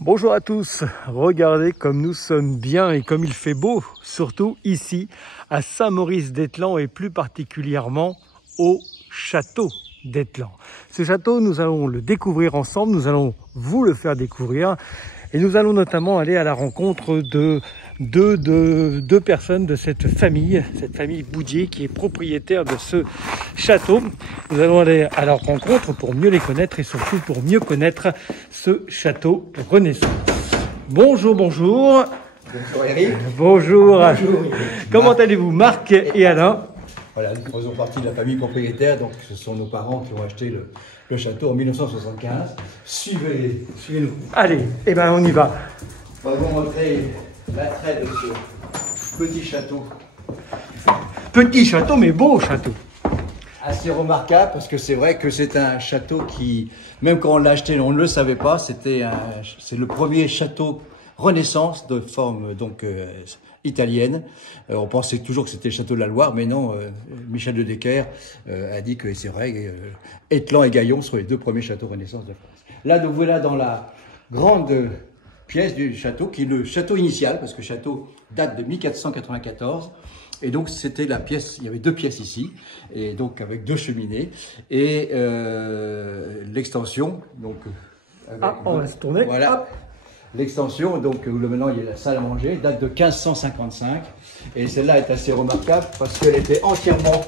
Bonjour à tous, regardez comme nous sommes bien et comme il fait beau, surtout ici à Saint-Maurice-d'Étland et plus particulièrement au château d'Étland. Ce château, nous allons le découvrir ensemble, nous allons vous le faire découvrir et nous allons notamment aller à la rencontre de deux personnes de cette famille Boudier qui est propriétaire de ce château. Nous allons aller à leur rencontre pour mieux les connaître et surtout pour mieux connaître ce château Renaissance. Bonjour, bonjour. Bonjour Eric. Bonjour. Bonjour. Comment allez-vous, Marc et Alain? Voilà, nous faisons partie de la famille propriétaire, donc ce sont nos parents qui ont acheté le château en 1975. Suivez-nous. Allez, eh ben on y va. On va vous montrer l'attrait de ce petit château. Petit château, mais beau château. Assez remarquable parce que c'est vrai que c'est un château qui, même quand on l'a acheté, on ne le savait pas, c'est le premier château Renaissance de forme donc italienne. On pensait toujours que c'était le château de la Loire, mais non, Michel de Decker a dit que c'est vrai, Étland et Gaillon sont les deux premiers châteaux Renaissance de France. Là, nous voilà dans la grande pièce du château, qui est le château initial, parce que le château date de 1494. Et donc, c'était la pièce, il y avait deux pièces ici, et donc avec deux cheminées, et l'extension, donc... On va se tourner. Voilà. L'extension, donc où maintenant il y a la salle à manger, date de 1555. Et celle-là est assez remarquable parce qu'elle était entièrement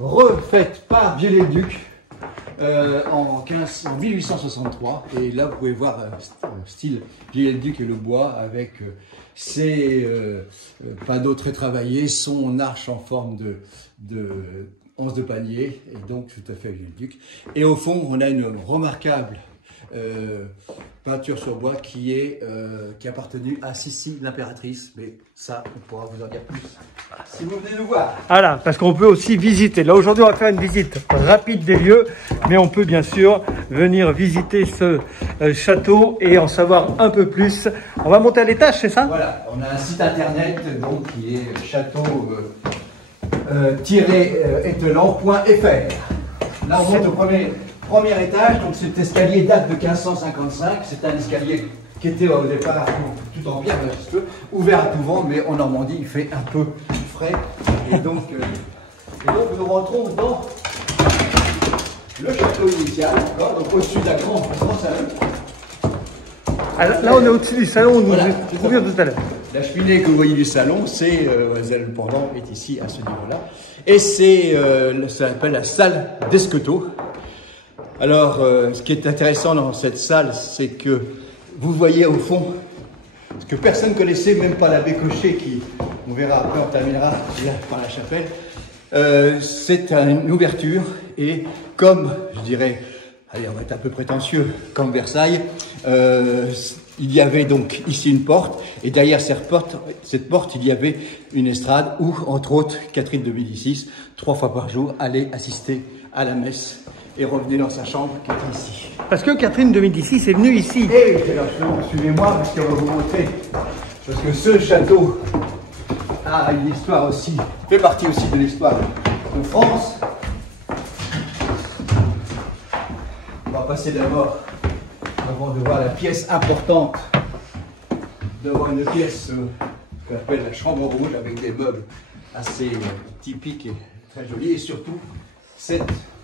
refaite par Viollet-le-Duc en 1863. Et là, vous pouvez voir style Viollet-le-Duc et le bois avec ses panneaux très travaillés, son arche en forme de onze de panier, et donc tout à fait Viollet-le-Duc. Et au fond, on a une remarquable peinture sur bois qui a appartenu à Sissi l'impératrice, mais ça on pourra vous en dire plus si vous venez nous voir. Voilà, parce qu'on peut aussi visiter. Là aujourd'hui on va faire une visite rapide des lieux, mais on peut bien sûr venir visiter ce château et en savoir un peu plus. On va monter à l'étage, c'est ça? Voilà, on a un site internet donc qui est château-ételand.fr. Là on monte au premier étage, donc cet escalier date de 1555, c'est un escalier qui était au départ tout en pierre, un petit peu, ouvert à tout vent, mais en Normandie il fait un peu frais, et donc nous rentrons dans le château initial, donc au-dessus d'un grand salon. Alors, là on est au-dessus du salon où nous Voilà, trouvions tout à l'heure. La cheminée que vous voyez du salon, c'est le pendant est ici à ce niveau-là, et c'est ça s'appelle la salle d'Esquetot. Alors, ce qui est intéressant dans cette salle, c'est que vous voyez au fond ce que personne ne connaissait, même pas l'abbé Cochet, qui, on verra après, on terminera par la chapelle. C'est une ouverture, et comme, je dirais, allez, on va être un peu prétentieux, comme Versailles, il y avait donc ici une porte, et derrière cette porte, il y avait une estrade où, entre autres, Catherine de Médicis, 3 fois par jour, allait assister à la messe et revenait dans sa chambre qui est ici. Parce que Catherine de Médicis est venue ici. Et suivez-moi parce qu'on va vous montrer. Parce que ce château a une histoire aussi, fait partie aussi de l'histoire de France. On va passer d'abord, avant de voir la pièce importante, devant une pièce qu'on appelle la chambre rouge avec des meubles assez typiques et très jolis, et surtout cette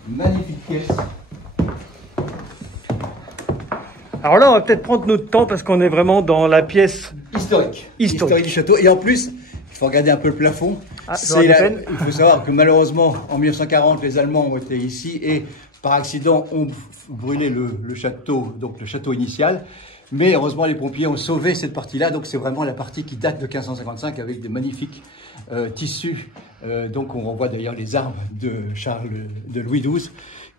magnifique pièce. Alors là, on va peut-être prendre notre temps parce qu'on est vraiment dans la pièce historique du château. Et en plus, il faut regarder un peu le plafond. Il faut savoir que malheureusement, en 1940, les Allemands ont été ici et par accident ont brûlé le château, donc le château initial. Mais heureusement, les pompiers ont sauvé cette partie-là. Donc c'est vraiment la partie qui date de 1555 avec des magnifiques tissus. Donc on renvoie d'ailleurs les armes de Louis XII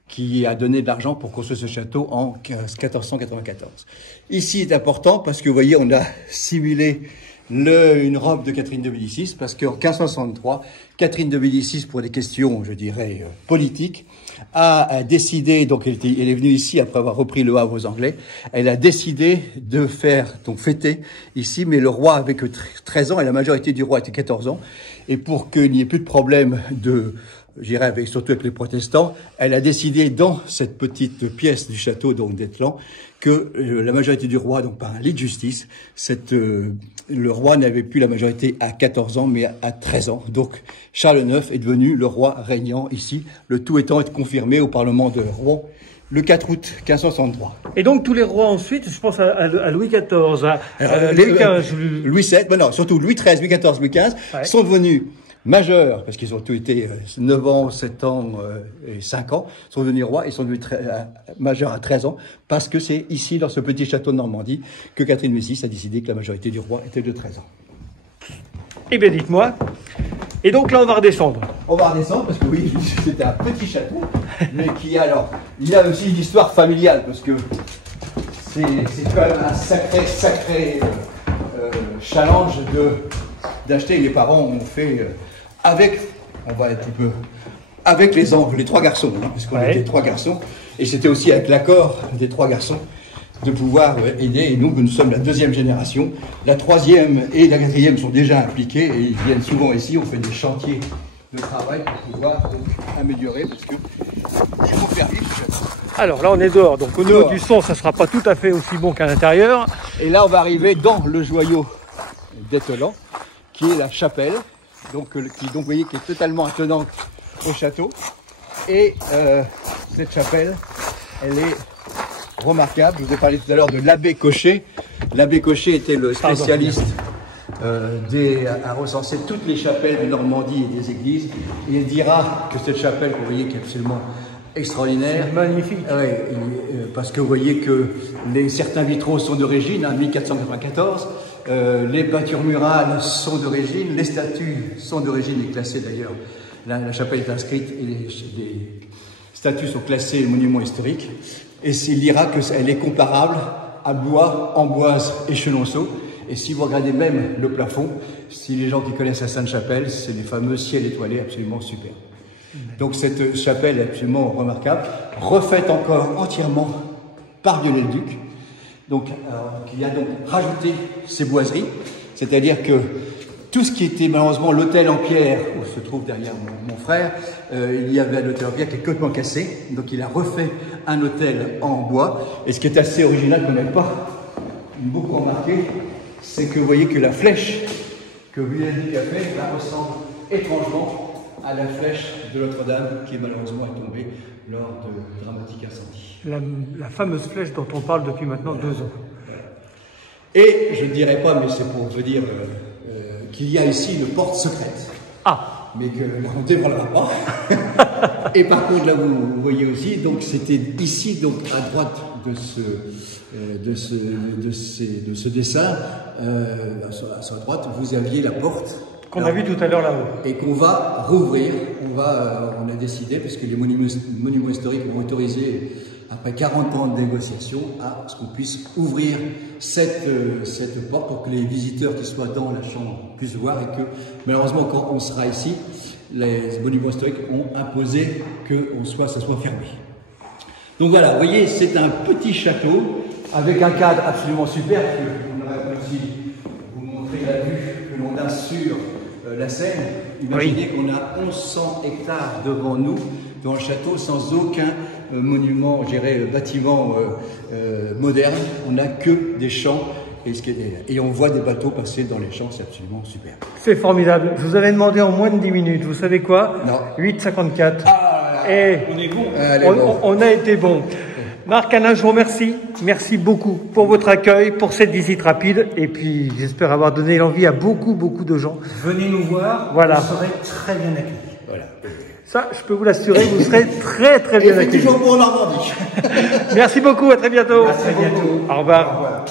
qui a donné de l'argent pour construire ce château en 1494. Ici est important parce que vous voyez, on a simulé une robe de Catherine de Médicis parce qu'en 1563, Catherine de Médicis, pour des questions, je dirais, politiques, a décidé, donc elle est venue ici après avoir repris Le Havre aux Anglais, elle a décidé de faire, donc fêter ici, mais le roi avait que 13 ans et la majorité du roi était 14 ans. Et pour qu'il n'y ait plus de problème j'irais avec, surtout avec les protestants, elle a décidé dans cette petite pièce du château donc d'Étlan que la majorité du roi, donc par un lit de justice, le roi n'avait plus la majorité à 14 ans, mais à 13 ans. Donc Charles IX est devenu le roi régnant ici, le tout étant confirmé au Parlement de Rouen le 4 août 1563. Et donc tous les rois ensuite, je pense à Louis XIV, Louis XV... Louis VII, ben non, surtout Louis XIII, Louis XIV, Louis XV, sont devenus majeurs, parce qu'ils ont tous été 9 ans, 7 ans et 5 ans, sont devenus rois et sont devenus majeurs à 13 ans, parce que c'est ici, dans ce petit château de Normandie, que Catherine Médicis a décidé que la majorité du roi était de 13 ans. Eh bien, dites-moi. Et donc là, on va redescendre. On va redescendre, parce que oui, c'était un petit château, mais qui, alors, il a aussi une histoire familiale, parce que c'est quand même un sacré challenge d'acheter. Les parents ont fait... on va un petit peu, avec les 3 garçons, hein, parce qu'on était 3 garçons, et c'était aussi avec l'accord des 3 garçons de pouvoir aider, et nous sommes la 2e génération, la 3e et la 4e sont déjà impliqués, et ils viennent souvent ici, on fait des chantiers de travail pour pouvoir donc améliorer, parce que il faut faire vivre. Alors là on est dehors, donc au niveau du son ça ne sera pas tout à fait aussi bon qu'à l'intérieur. Et là on va arriver dans le joyau d'Étlan, qui est la chapelle, donc vous voyez, qui est totalement attenante au château. Et cette chapelle, elle est remarquable. Je vous ai parlé tout à l'heure de l'abbé Cochet. L'abbé Cochet était le spécialiste à recenser toutes les chapelles de Normandie et des églises. Et il dira que cette chapelle, vous voyez, qui est absolument extraordinaire. Magnifique. Parce que vous voyez que certains vitraux sont d'origine, hein, 1494. Les peintures murales sont d'origine, les statues sont d'origine et classées d'ailleurs. La chapelle est inscrite et les statues sont classées monuments historiques. Et il dira qu'elle est comparable à Blois, Amboise et Chenonceau. Et si vous regardez même le plafond, si les gens qui connaissent la Sainte-Chapelle, c'est les fameux ciels étoilés absolument super. Donc cette chapelle est absolument remarquable, refaite encore entièrement par Viollet-le-Duc. Donc, qui a donc rajouté ces boiseries, c'est-à-dire que tout ce qui était malheureusement l'hôtel en pierre, où se trouve derrière mon frère, il y avait un hôtel en pierre qui est complètement cassé, donc il a refait un hôtel en bois, et ce qui est assez original, qu'on n'avait pas beaucoup remarqué, c'est que vous voyez que la flèche que Viollet-le-Duc a fait, là, ressemble étrangement à la flèche de Notre-Dame, qui malheureusement est tombée lors de dramatiques incendies. La fameuse flèche dont on parle depuis maintenant 2 ans. Et je ne dirais pas, mais c'est pour vous dire qu'il y a ici une porte secrète. Ah. Mais qu'on ne dévoilera pas. Et par contre, là, vous voyez aussi, donc c'était ici, donc à droite de ce dessin, à sa droite, vous aviez la porte. Qu'on a vu tout à l'heure là-haut. Et qu'on va rouvrir. On a décidé, parce que les monuments historiques ont autorisé, après 40 ans de négociations, à ce qu'on puisse ouvrir cette porte pour que les visiteurs qui soient dans la chambre puissent voir, et que malheureusement quand on sera ici, les monuments historiques ont imposé que ça soit fermé. Donc voilà, vous voyez, c'est un petit château avec un cadre absolument super. On aurait aussi vous montrer la vue que l'on a sur la Seine. Imaginez qu'on a 1100 hectares devant nous, dans le château, sans aucun monument, je dirais, bâtiment moderne. On n'a que des champs et on voit des bateaux passer dans les champs, c'est absolument super. C'est formidable. Je vous avais demandé en moins de 10 minutes. Vous savez quoi? Non. 8,54. Ah, et on est bon. On a été bon. Marc, Alain, je vous remercie. Merci beaucoup pour votre accueil, pour cette visite rapide. Et puis, j'espère avoir donné l'envie à beaucoup de gens. Venez nous voir, voilà. Vous serez très bien accueillis. Voilà. Ça, je peux vous l'assurer, vous serez très bien accueillis. Et toujours pour Normandie. Merci beaucoup, à très bientôt. À très bientôt. Au revoir.